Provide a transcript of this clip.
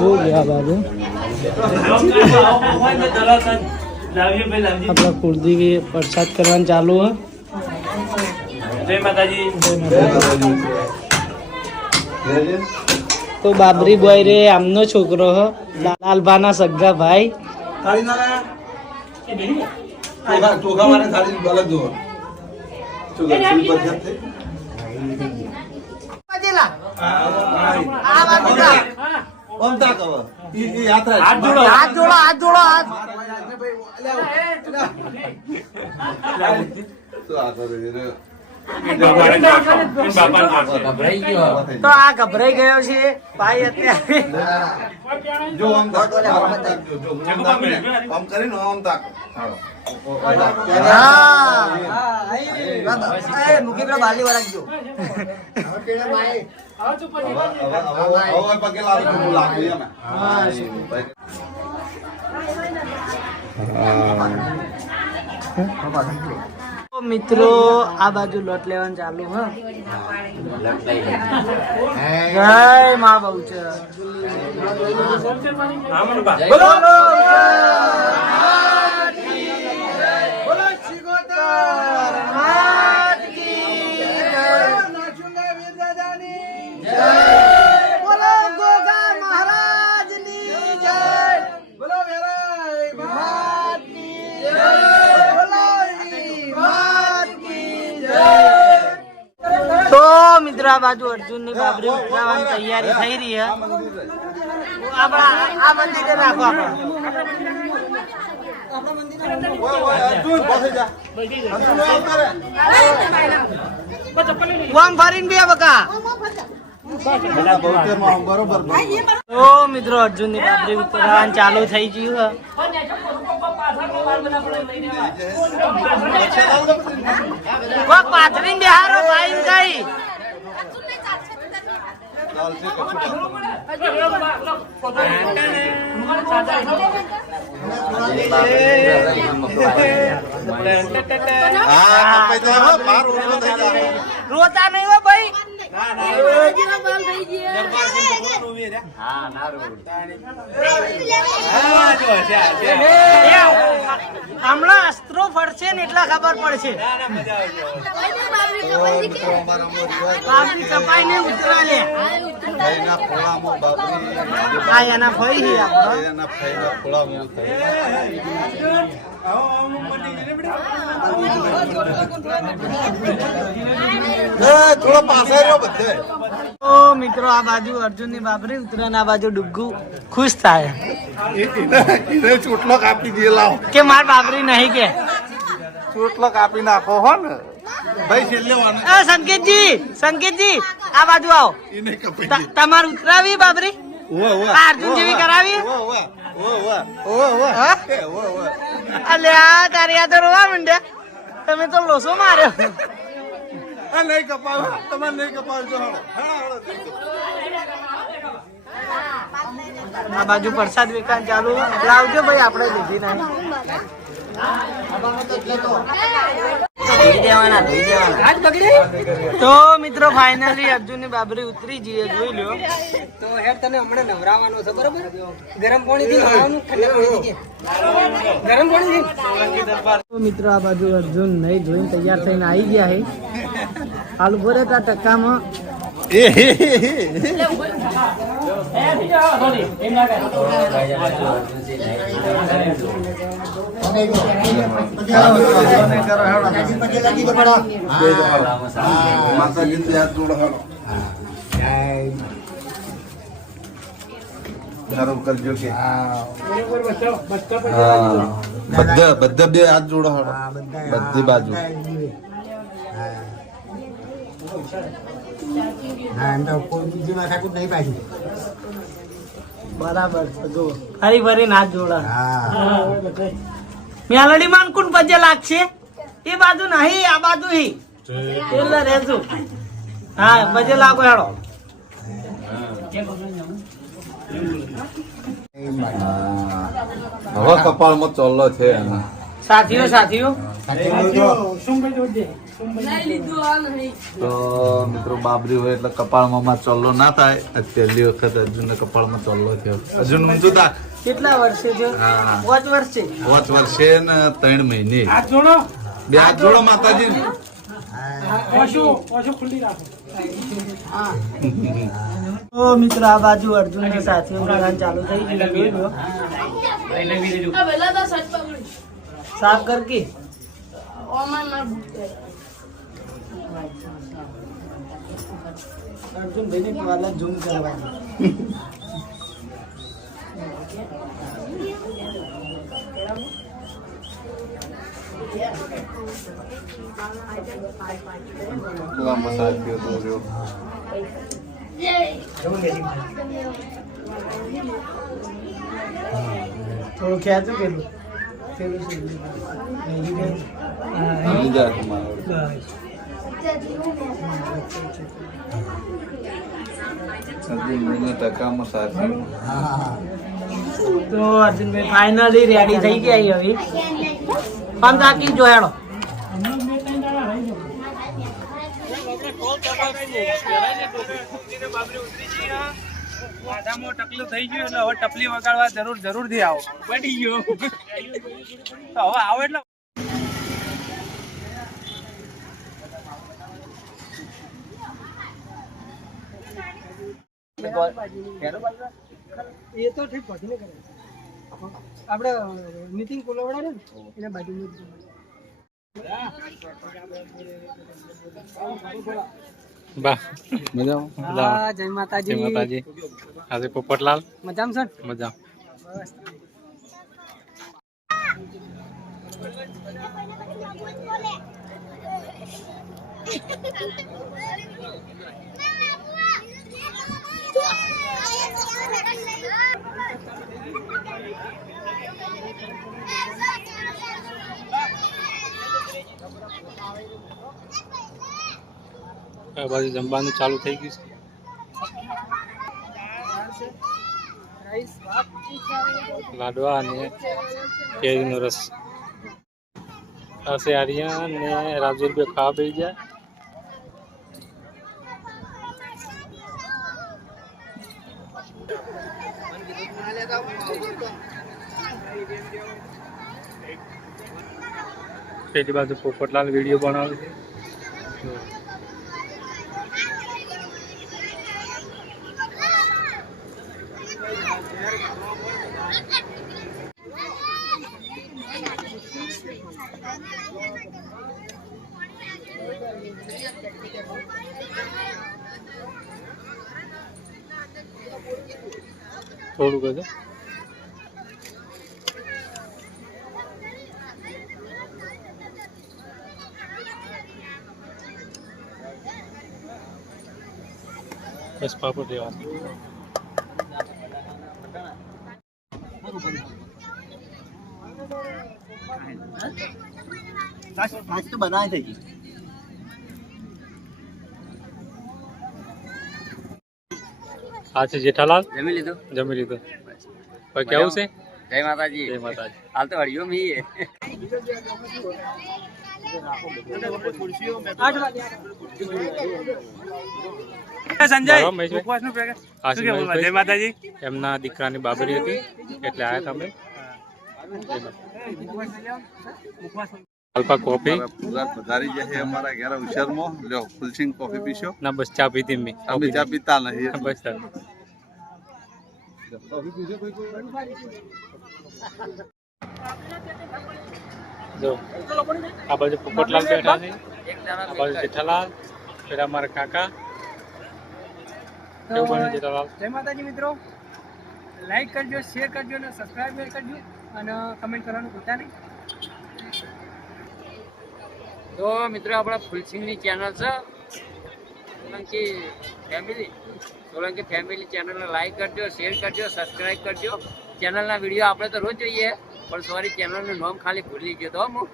જો ગયા બાજુ આપણા કુળદેવી પ્રસાદ કરવાનું ચાલુ હે. જય માતાજી. તો બાબરી બોય રે આમનો છોકરો હ લાલભાના સગા ભાઈ. તો આ ગભરાઈ ગયો છે ભાઈ અત્યારે. જો આમ તાક આમ કરીને આમ તાક મુકેશ બાલી વાળા જો પગે લાગે મિત્રો આ બાજુ લોટ લેવાનું ચાલુ હ. જય મા બહુચર. તો મિત્રો આ બાજુ અર્જુન ની બાબરી ઉતરાવાની તૈયારી થઈ રહી છે. આપણા આ મંદિરે રાખો. આમ ફરીને બે બકા. તો મિત્રો અર્જુન ની બાબરી ઉતરાવાનું ચાલુ થઈ ગયું છે. પાથરી બેહારો ભાઈ કઈ રોતા નહીં હો ભાઈ. હમણાં અસ્ત્રો ફરશે ને એટલા ખબર પડશે. બાબરી કપાઈ ને ઉતરા લે. હા એના ફઈ છે થોડો પાસે રહ્યો બધે. તો મિત્રો આ બાજુ અર્જુન ની બાબરી ઉતરે આ બાજુ ડુગ્ગુ ખુશ થાય ચોટલો કાપી દે લાવો કે માર બાબરી નહીં કે ચોટલો કાપી નાખો હો ને ભાઈ છેલ્લે સંકેતજી આ બાજુ આવો. તમારે ઉતરાવી બાબરી અર્જુન જેવી કરાવી. અલ્યા તારી આ તો રોવા માંડ્યા. તમે તો લોસો માર્યો. નહીં કપાવ તમારે નહીં કપાવ આ બાજુ પ્રસાદ વેચાણ ચાલુ. લાવજો ભાઈ આપણે લીધી નહીં. તો મિત્રો ફાઇનલી અર્જુન ની બાબરી ઉતરી જઈએ. જોઈ લો. તો હેડ તને હમણાં નવરાવાનો છે બરોબર. ગરમ પાણી થી નવરાવાનું, ઠંડા પાણી ગરમ પાણી થી. તો મિત્રો આ બાજુ અર્જુન નહીં ધોઈને તૈયાર થઈને આવી ગયા છે. હાલ ઉભો રહેતા ટકામાં કરજો કે બધા બે હાથ જોડો બધી બાજુ. બરાબર જો ફરી ફરી નાચ જોડા. મેલડી માન કોણ પજે લાગશે એ બાજુ નહીં આ બાજુ હી એટલે રહેજો. હા પજે લાગો હેડો. હવે કપાળમાં ચોલ્લો છે. સાથીઓ શું ભાઈ જોડે તો મિત્રો બાબરી હોય એટલે કપાળમાં ચોલ્લો ના થાય. પહેલી વખત અર્જુનને કપાળમાં ચોલ્લો થયો. અર્જુન મંજુ તા કેટલા વર્ષે છે? હા 5 વર્ષે. 5 વર્ષે ને 3 મહિને. બે હાથ જોડો માતાજી. તો મિત્રો આ બાજુ અર્જુન ને સાથીઓ ગાન ચાલુ થઈ ગયું. સાફ કર કે અર્જુન ભાઈ ને વાલા ઝૂમ કરવાનું. મસાજ કર્યો તો રહ્યો. થોડું ખેંચું પેલું બીજા હાથમાં. અર્જુનભાઈને ટકા મસાજ કર્યો. તો અર્જુનભાઈ ફાઇનલી રેડી થઈ ગયા હવે. પણ તાકી જોયાડો. ટકલું થઈ ગયું એટલે હવે ટપલી વગાડવા જરૂર થી આવો. પડી ગયો તો હવે આવો એટલે એ તો ઠીક પછી ને કરે આપણે નીતિન કોલવડા ને એના બાજુમાં બા હા જય માતાજી. આજે પોપટલાલ મજામાં છે મજા. બસ આ બાજુ જમવાનું ચાલુ થઈ ગયું છે. લાડવા અને કેરીનો રસ. હશે આર્યન ને રાજુભાઈ ખાવા બેસી જાય. પેલી બાજુ પોપટલાલ વિડીયો બનાવે છે. થોડું કહે બસ પાપડ દેવા. તો બનાવી થઈ ગઈ. આ છે જેઠાલાલ. જમી લીધું. જમી લીધું. કોઈ કેવું છે? જય માતાજી. જય માતાજી. હાલ તો હરિયો મી સંજય જય માતાજી. એમના દીકરાની બાબરી હતી એટલે આયા તમે. અલ્પા કોફી વધારી જશે અમારા ઘરે ઉછેરમાં. લ્યો ફુલસિંગ કોફી પીશો. ના બસ ચા પીધી મેં. અમે ચા પીતા નહીં. બસ જો આ બાજુ પોપટલાલ બેઠા છે. આ બાજુ જેઠાલાલ. फिर અમારા કાકા. કેવું બન્યું જેઠાલાલ? જય માતાજી મિત્રો. લાઈક કરજો, શેર કરજો અને સબસ્ક્રાઇબ કરજો અને કમેન્ટ કરવાનું ભૂલતા નહીં. તો મિત્રો આપણા ફુલસિંગની ચેનલ છે સોલંકી ફેમિલી ચેનલને લાઈક કરજો, શેર કરજો, સબસ્ક્રાઇબ કરજો. ચેનલના વિડીયો આપણે તો રોજ જોઈએ પણ સોરી ચેનલનું નામ ખાલી ભૂલી ગયો તો હું.